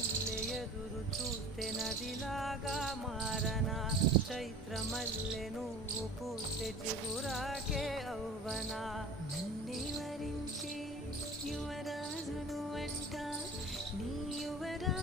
మల్లె ఎదురు చూస్తే నదిలాగా మారనా చైత్రమల్లె నువ్వు పూస్తే చిగురాకే అవ్వనా నన్నే వరించి యువరాజును అంట నీ యువరా